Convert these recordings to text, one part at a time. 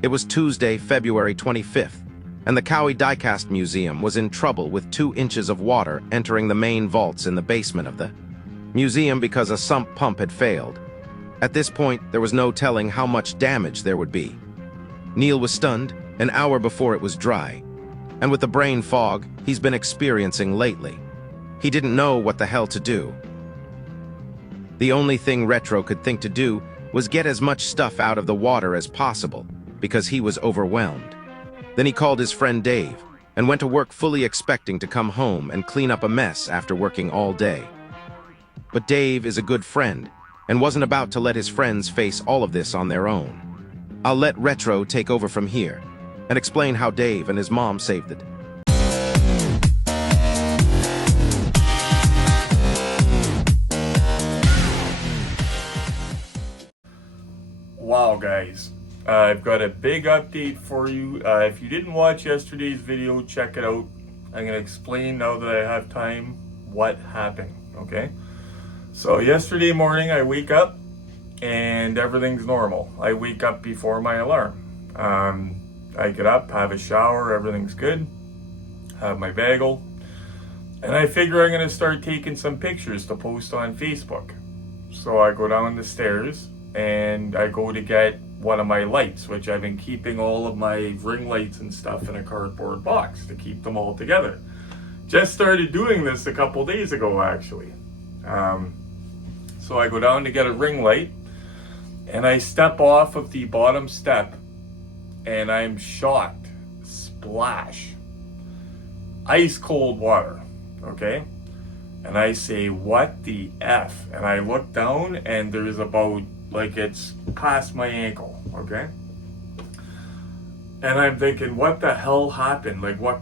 It was Tuesday, February 25th, and the Cowie Diecast Museum was in trouble with 2 inches of water entering the main vaults in the basement of the museum because a sump pump had failed. At this point, there was no telling how much damage there would be. Neil was stunned an hour before it was dry, and with the brain fog he's been experiencing lately, he didn't know what the hell to do. The only thing Retro could think to do was get as much stuff out of the water as possible, because he was overwhelmed. Then he called his friend Dave and went to work fully expecting to come home and clean up a mess after working all day. But Dave is a good friend and wasn't about to let his friends face all of this on their own. I'll let Retro take over from here and explain how Dave and his mom saved it. Wow, guys, I've got a big update for you. If you didn't watch yesterday's video, check it out. I'm going to explain now that I have time what happened, okay? So yesterday morning I wake up and everything's normal. I wake up before my alarm. I get up, have a shower, everything's good, have my bagel, and I figure I'm going to start taking some pictures to post on Facebook. So I go down the stairs and I go to get one of my lights, which I've been keeping all of my ring lights and stuff in a cardboard box to keep them all together. Just started doing this a couple days ago, actually. So I go down to get a ring light and I step off of the bottom step and I'm shocked. Splash. Ice cold water, okay? And I say, what the F? And I look down and there's about, like, it's past my ankle, okay? And I'm thinking, what the hell happened? Like, what,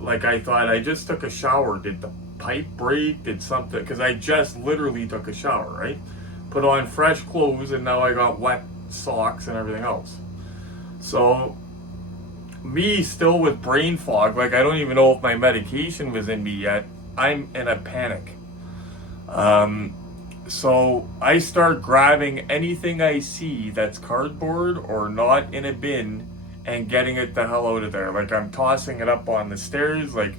like, I thought I just took a shower. Did the pipe break? Did something? Because I just literally took a shower, right? Put on fresh clothes and now I got wet socks and everything else. So, me still with brain fog, like, I don't even know if my medication was in me yet. I'm in a panic. So I start grabbing anything I see that's cardboard or not in a bin and getting it the hell out of there. Like, I'm tossing it up on the stairs. Like,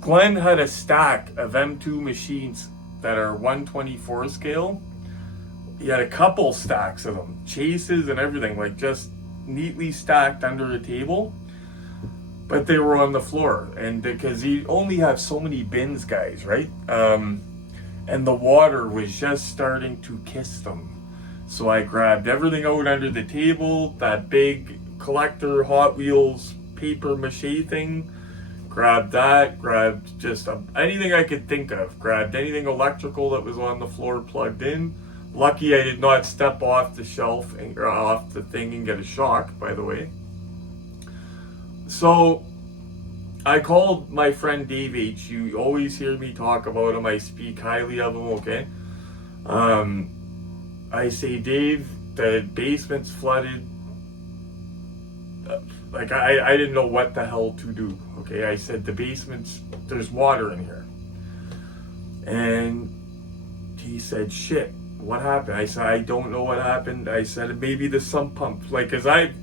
Glenn had a stack of M2 machines that are 124 scale. He had a couple stacks of them, chases and everything, like just neatly stacked under a table. But they were on the floor, and because you only have so many bins, guys, right? And the water was just starting to kiss them. So I grabbed everything out under the table, that big collector Hot Wheels paper mache thing, grabbed that, grabbed just anything I could think of, grabbed anything electrical that was on the floor plugged in. Lucky I did not step off the shelf or off the thing and get a shock, by the way. So I called my friend Dave H. You always hear me talk about him. I speak highly of him, okay? I say, Dave, the basement's flooded. Like, I didn't know what the hell to do, okay? I said, there's water in here. And he said, shit, what happened? I said, I don't know what happened. I said, maybe the sump pump. Like,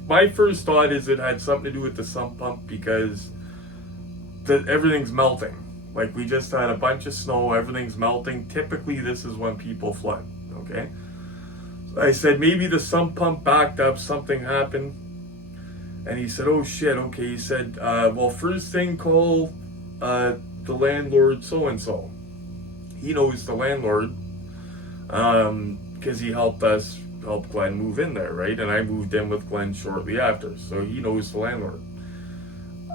my first thought is it had something to do with the sump pump because everything's melting. Like, we just had a bunch of snow, everything's melting. Typically, this is when people flood, okay? So I said, maybe the sump pump backed up, something happened. And he said, oh shit, okay. He said, well, first thing, call the landlord so-and-so. He knows the landlord, because he helped Glenn move in there, right? And I moved in with Glenn shortly after, so he knows the landlord.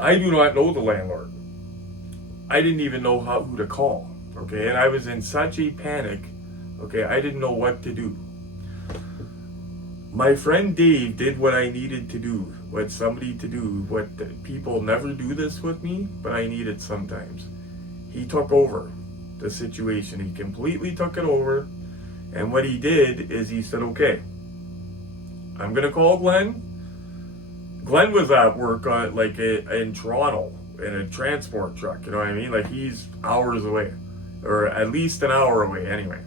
I do not know the landlord. I didn't even know who to call, okay? And I was in such a panic, okay? I didn't know what to do. My friend Dave did what I needed to do, what somebody to do, people never do this with me, but I need it sometimes. He took over the situation. He completely took it over. And what he did is he said, okay, I'm going to call Glenn. Glenn was at work in Toronto in a transport truck, you know what I mean? Like, he's hours away, or at least an hour away anyway.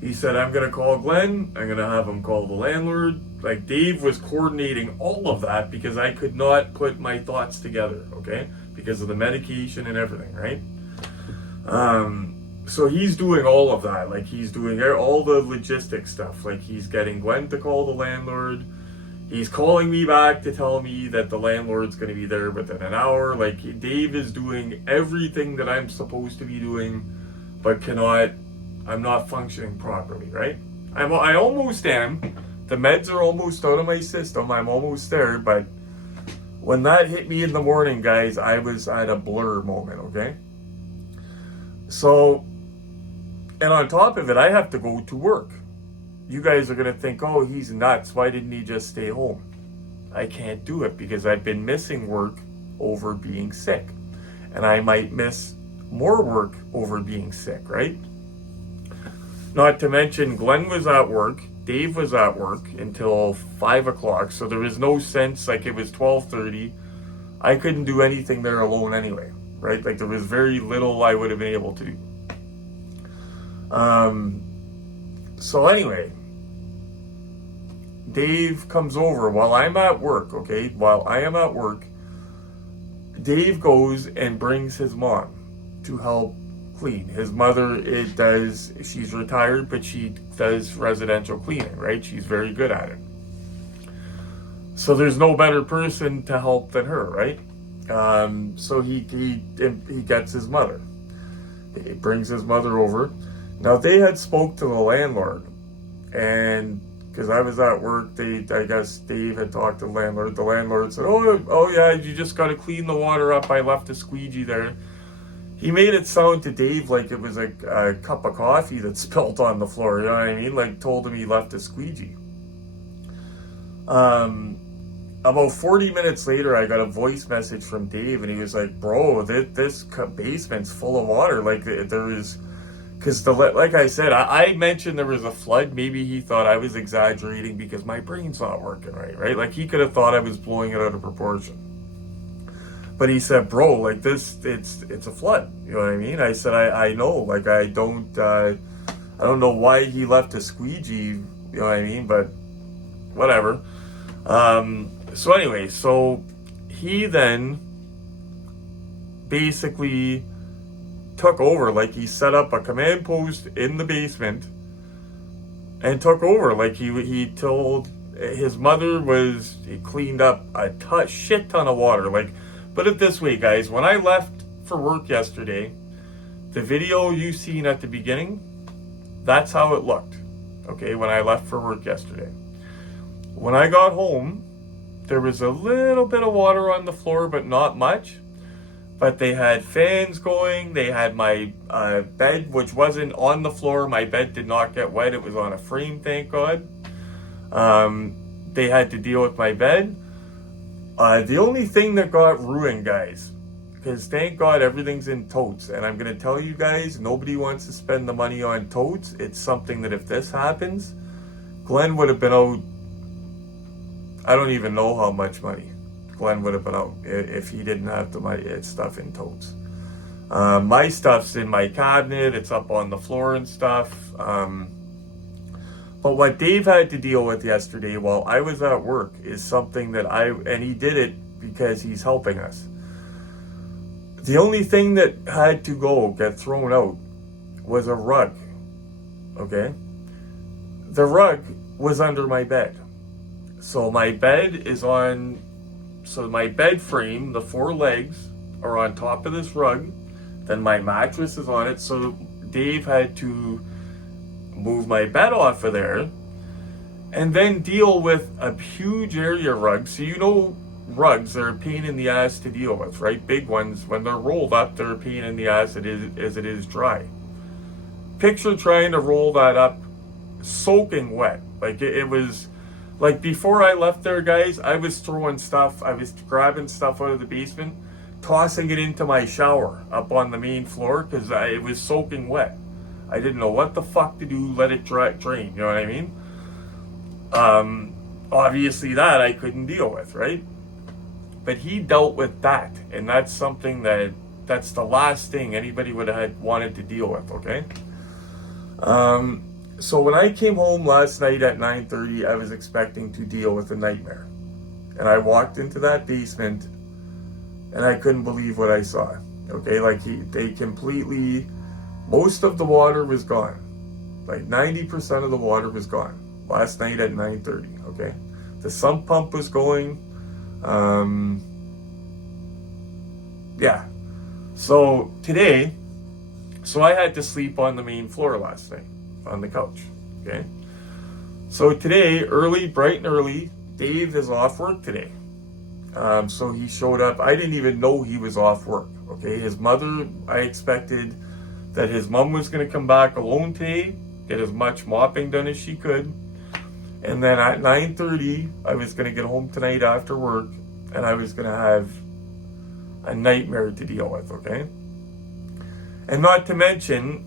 He said, I'm going to call Glenn. I'm going to have him call the landlord. Like, Dave was coordinating all of that because I could not put my thoughts together, okay? Because of the medication and everything, right? So he's doing all of that. Like, he's doing all the logistic stuff. Like, he's getting Glenn to call the landlord. He's calling me back to tell me that the landlord's going to be there within an hour. Like, Dave is doing everything that I'm supposed to be doing, but I'm not functioning properly, right? I almost am. The meds are almost out of my system. I'm almost there, but when that hit me in the morning, guys, I was at a blur moment, okay? So, and on top of it, I have to go to work. You guys are going to think, oh, he's nuts. Why didn't he just stay home? I can't do it because I've been missing work over being sick. And I might miss more work over being sick, right? Not to mention, Glenn was at work. Dave was at work until 5 o'clock, so there was no sense, like it was 12:30. I couldn't do anything there alone anyway, right? Like, there was very little I would have been able to do. So anyway, Dave comes over while I'm at work, okay? While I am at work, Dave goes and brings his mom to help clean. His mother, she's retired, but she does residential cleaning, right? She's very good at it. So there's no better person to help than her, right? So he gets his mother. He brings his mother over. Now, they had spoke to the landlord, and because I was at work, I guess Dave had talked to the landlord. The landlord said, oh yeah, you just got to clean the water up. I left a squeegee there. He made it sound to Dave like it was a cup of coffee that spilled on the floor. You know what I mean? Like, told him he left a squeegee. About 40 minutes later, I got a voice message from Dave, and he was like, bro, this basement's full of water. Like, there is... Because, like I said, I mentioned there was a flood. Maybe he thought I was exaggerating because my brain's not working right? Like, he could have thought I was blowing it out of proportion. But he said, bro, like, it's a flood. You know what I mean? I said, I know. Like, I don't know why he left a squeegee. You know what I mean? But whatever. So anyway, so he then basically took over. Like, he set up a command post in the basement and took over. Like, he told his mother he cleaned up a shit ton of water. Like, put it this way, guys. When I left for work yesterday, the video you seen at the beginning, that's how it looked. Okay, when I left for work yesterday. When I got home, there was a little bit of water on the floor, but not much. But they had fans going. They had my bed, which wasn't on the floor. My bed did not get wet. It was on a frame, thank God. They had to deal with my bed. The only thing that got ruined, guys, because thank God everything's in totes. And I'm going to tell you guys, nobody wants to spend the money on totes. It's something that if this happens, Glenn would have been out, I don't even know how much money Glenn would have been out if he didn't have the stuff in totes. My stuff's in my cabinet. It's up on the floor and stuff. But what Dave had to deal with yesterday while I was at work is something that and he did it because he's helping us. The only thing that had to get thrown out was a rug, okay? The rug was under my bed. So my bed my bed frame, the 4 legs are on top of this rug. Then my mattress is on it. So Dave had to move my bed off of there and then deal with a huge area rug. So you know, rugs are a pain in the ass to deal with, right? Big ones, when they're rolled up, they're a pain in the ass as it is dry. Picture trying to roll that up soaking wet. Like, it was like, before I left there, guys, I was throwing stuff, I was grabbing stuff out of the basement, tossing it into my shower up on the main floor because it was soaking wet. I didn't know what the fuck to do, let it drain, you know what I mean? Obviously that I couldn't deal with, right? But he dealt with that, and that's something that's the last thing anybody would have wanted to deal with, okay? So when I came home last night at 9:30, I was expecting to deal with a nightmare. And I walked into that basement and I couldn't believe what I saw. Okay, like they completely, most of the water was gone. Like 90% of the water was gone last night at 9:30. Okay, the sump pump was going. Yeah. So today, so I had to sleep on the main floor last night on the couch. Okay. So today, bright and early, Dave is off work today. So he showed up. I didn't even know he was off work. Okay. His mother, I expected that his mom was going to come back alone today, get as much mopping done as she could. And then at 9:30, I was going to get home tonight after work, and I was going to have a nightmare to deal with, okay? And not to mention,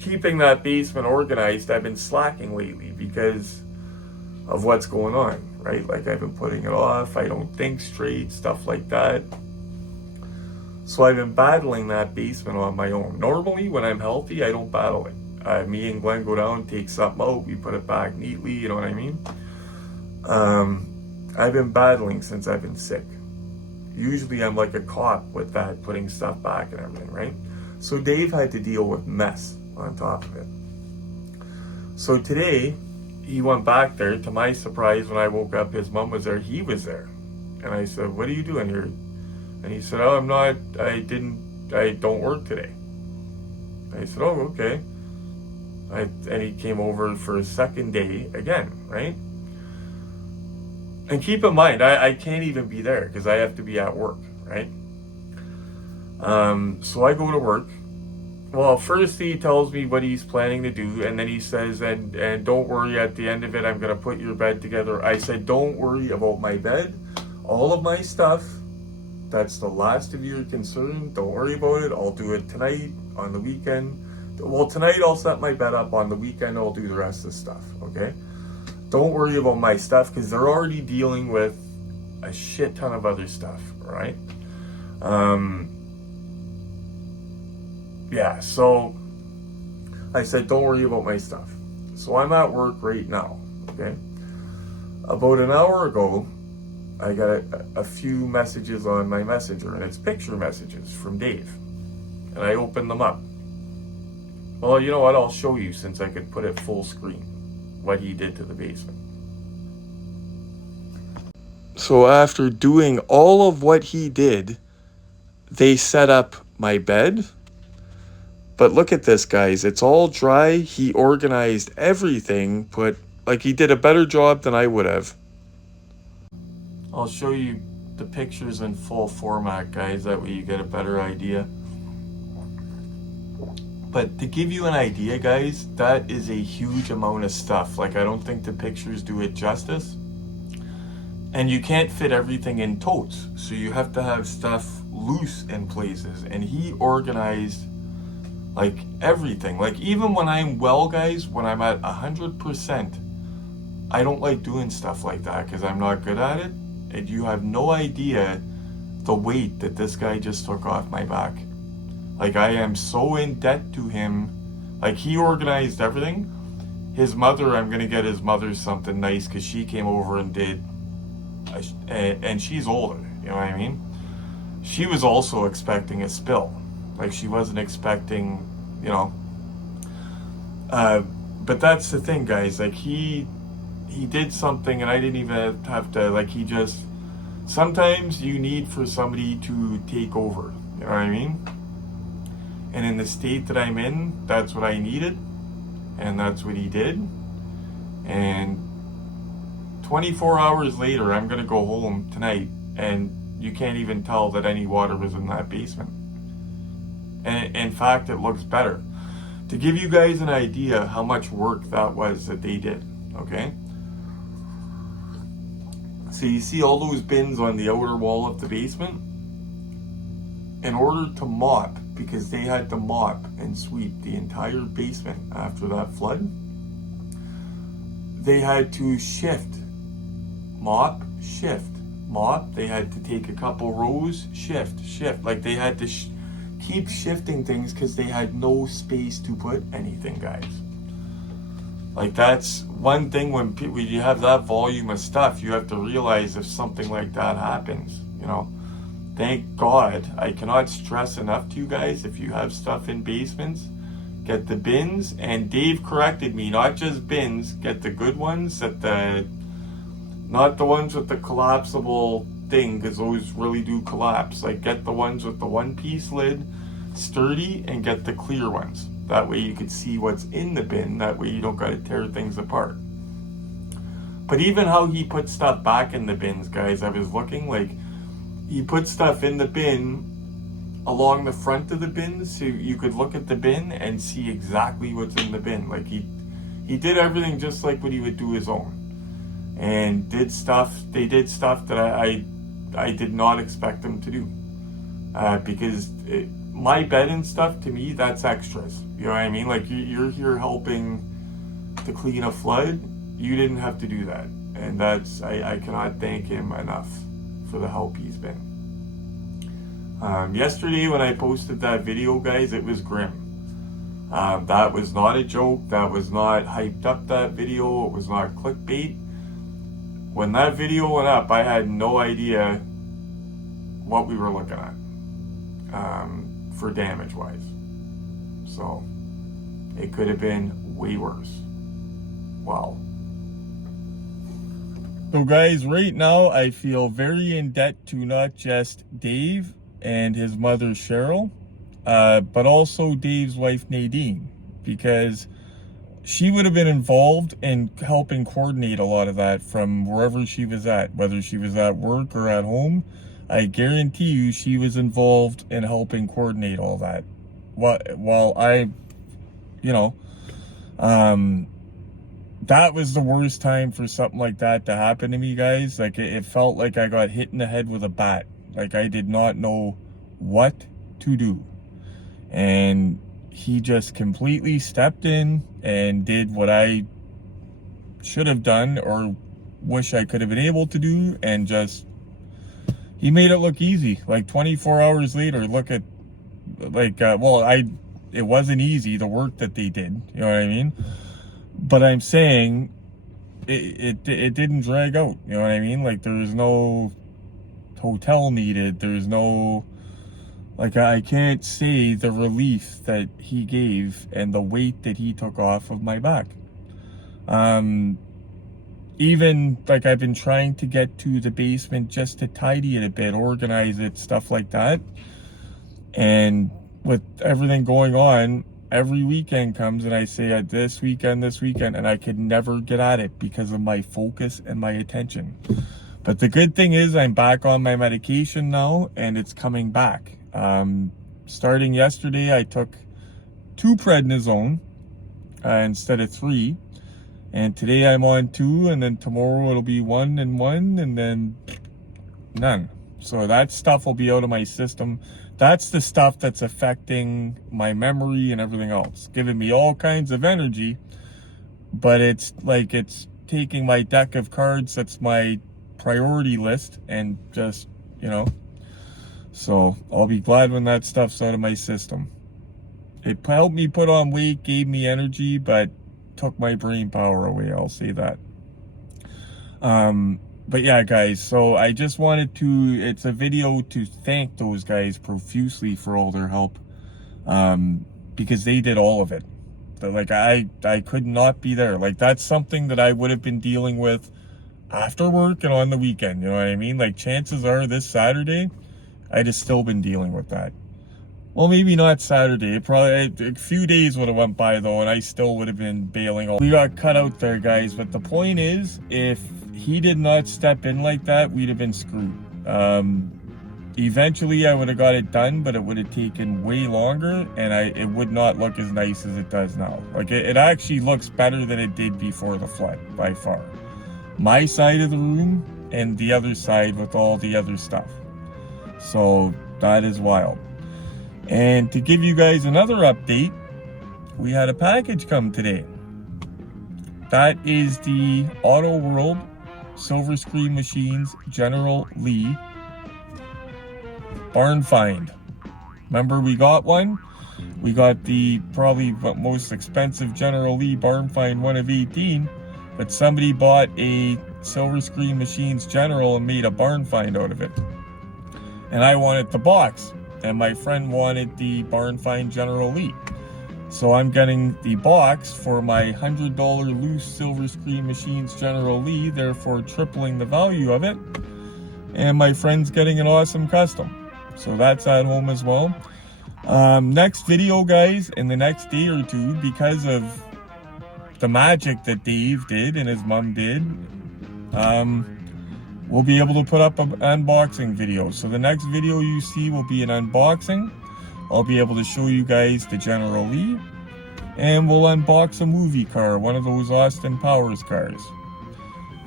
keeping that basement organized, I've been slacking lately because of what's going on, right? Like I've been putting it off, I don't think straight, stuff like that. So I've been battling that basement on my own. Normally, when I'm healthy, I don't battle it. Me and Glenn go down, take something out, we put it back neatly, you know what I mean? I've been battling since I've been sick. Usually I'm like a cop with that, putting stuff back and everything, right? So Dave had to deal with mess on top of it. So today, he went back there. To my surprise, when I woke up, his mom was there, he was there. And I said, "What are you doing here?" And he said, "Oh, I don't work today." I said, "Oh, okay." And he came over for a second day again, right? And keep in mind, I can't even be there because I have to be at work, right? So I go to work. Well, first he tells me what he's planning to do, and then he says, and don't worry, at the end of it, I'm going to put your bed together. I said, don't worry about my bed. All of my stuff, that's the last of your concern. Don't worry about it. I'll do it tonight, on the weekend. Well, tonight I'll set my bed up. On the weekend, I'll do the rest of the stuff, okay? Don't worry about my stuff because they're already dealing with a shit ton of other stuff, right? Yeah, so I said, don't worry about my stuff. So I'm at work right now, okay? About an hour ago, I got a few messages on my messenger, and it's picture messages from Dave. And I opened them up. Well, you know what? I'll show you since I could put it full screen what he did to the basement. So after doing all of what he did, they set up my bed. But look at this, guys. It's all dry. He organized everything, he did a better job than I would have. I'll show you the pictures in full format, guys. That way you get a better idea. But to give you an idea, guys, that is a huge amount of stuff. Like, I don't think the pictures do it justice. And you can't fit everything in totes. So you have to have stuff loose in places. And he organized, like, everything. Like, even when I'm well, guys, when I'm at 100%, I don't like doing stuff like that because I'm not good at it. And you have no idea the weight that this guy just took off my back. Like, I am so in debt to him. Like, he organized everything. His mother, I'm going to get his mother something nice because she came over and did. And she's older, you know what I mean? She was also expecting a spill. Like, she wasn't expecting, you know. But that's the thing, guys. Like, he did something and I didn't even have to, like, he just. Sometimes you need for somebody to take over, you know what I mean? And in the state that I'm in, that's what I needed. And that's what he did. And 24 hours later, I'm going to go home tonight. And you can't even tell that any water was in that basement. And in fact, it looks better. To give you guys an idea how much work that was that they did, okay? So you see all those bins on the outer wall of the basement? In order to mop, because they had to mop and sweep the entire basement after that flood, they had to shift. Mop, shift. Mop, they had to take a couple rows, shift. Like, they had to keep shifting things because they had no space to put anything, guys. Like, that's one thing when you have that volume of stuff, you have to realize if something like that happens, you know. Thank God. I cannot stress enough to you guys, if you have stuff in basements, get the bins. And Dave corrected me, not just bins, get the good ones, not the ones with the collapsible thing, because those really do collapse. Like, get the ones with the one-piece lid, sturdy, and get the clear ones. That way you can see what's in the bin. That way you don't got to tear things apart. But even how he put stuff back in the bins, guys, I was looking, like, he put stuff in the bin along the front of the bin, so you could look at the bin and see exactly what's in the bin. Like, he did everything just like what he would do his own. And they did stuff that I did not expect them to do. Because my bed and stuff, to me, that's extras. You know what I mean? Like, you're here helping to clean a flood. You didn't have to do that. And I cannot thank him enough for the help he's been. Yesterday when I posted that video, guys, it was grim. That was not a joke. That was not hyped up, that video. It was not clickbait. When that video went up, I had no idea what we were looking at for damage wise. So it could have been way worse. Wow. So guys, right now I feel very in debt to not just Dave and his mother Cheryl, but also Dave's wife Nadine, because she would have been involved in helping coordinate a lot of that from wherever she was at, whether she was at work or at home. I guarantee you she was involved in helping coordinate all that. While I, you know, that was the worst time for something like that to happen to me, guys. Like, it felt like I got hit in the head with a bat. Like, I did not know what to do. And he just completely stepped in and did what I should have done or wish I could have been able to do, and just, he made it look easy. Like, 24 hours later, look at, like, it wasn't easy, the work that they did, you know what I mean? But I'm saying it didn't drag out, you know what I mean? Like, there's no hotel needed, there's no, like, I can't say the relief that he gave and the weight that he took off of my back. Even, like, I've been trying to get to the basement just to tidy it a bit, organize it, stuff like that. And with everything going on, every weekend comes and I say, this weekend, and I could never get at it because of my focus and my attention. But the good thing is I'm back on my medication now, and it's coming back. Starting yesterday, I took 2 prednisone instead of 3. And today I'm on 2, and then tomorrow it'll be 1 and 1, and then none. So that stuff will be out of my system. That's the stuff that's affecting my memory and everything else, giving me all kinds of energy. But it's like, it's taking my deck of cards, that's my priority list, and just, you know. So I'll be glad when that stuff's out of my system. It helped me put on weight, gave me energy, but took my brain power away, I'll say that. But yeah, guys, so I just wanted to, it's a video to thank those guys profusely for all their help, because they did all of it. Like, I could not be there. Like, that's something that I would have been dealing with after work and on the weekend, you know what I mean? Like, chances are this Saturday, I'd have still been dealing with that. Well, maybe not Saturday. Probably a few days would have went by, though, and I still would have been bailing. We got cut out there, guys. But the point is, if he did not step in like that, we'd have been screwed. Eventually, I would have got it done, but it would have taken way longer, and it would not look as nice as it does now. Like, it actually looks better than it did before the flood, by far. My side of the room and the other side with all the other stuff. So that is wild. And to give you guys another update, we had a package come today. That is the Auto World Silver Screen Machines General Lee Barn Find. Remember, we got one? We got the probably most expensive General Lee barn find, one of 18, but somebody bought a Silver Screen Machines General and made a barn find out of it. And I wanted the box, and my friend wanted the barn find General Lee. So I'm getting the box for my $100 loose Silver Screen Machines General Lee, therefore tripling the value of it. And my friend's getting an awesome custom. So that's at home as well. Next video, guys, in the next day or two, because of the magic that Dave did and his mom did, we'll be able to put up an unboxing video. So the next video you see will be an unboxing. I'll be able to show you guys the General Lee, and we'll unbox a movie car, one of those Austin Powers cars.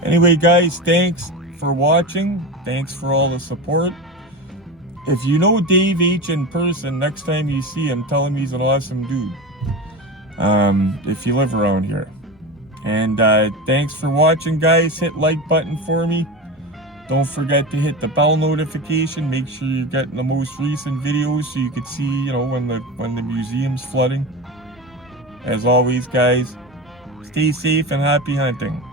Anyway, guys, thanks for watching. Thanks for all the support. If you know Dave H in person, next time you see him, tell him he's an awesome dude. If you live around here. And thanks for watching, guys. Hit like button for me. Don't forget to hit the bell notification. Make sure you're getting the most recent videos so you can see, when the museum's flooding. As always, guys, stay safe and happy hunting.